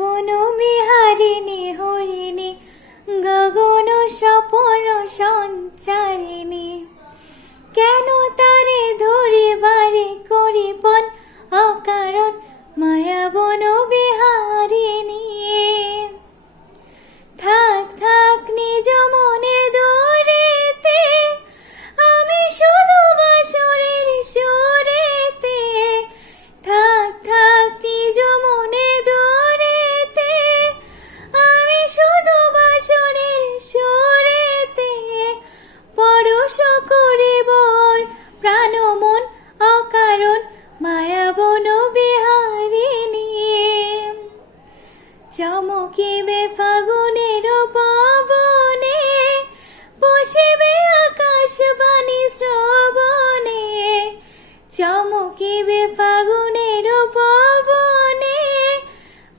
বন বিহারিণী হরিণী গগন স্বপন সঞ্চারিণী। কেন তারে ধরিবারে করিপন অকারণ মায়া বন বিহারিণী। থাক থাক নিজ মনে দূরেতে, আমি শুধু বাঁশরের সুরেতে। থাক থাক নিজ মনে দূরেতে, আমি শুধু বাঁশরের সুরেতে। পরশ করিব প্রাণ মন অকারণ মায়া বন বিহারিণী। চমকিবে ফাগুনের পবনে, বসিবে আকাশবাণী শ্রবণে। চমকিবে ফাগুনের পবনে,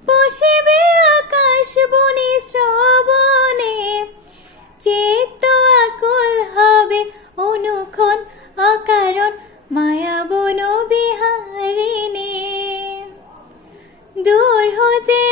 বসিবে আকাশবাণী শ্রবণে। চিত্ত আকুল হবে অনুক্ষণ অকারণ মায়া বন বিহারিণী। দূর হতে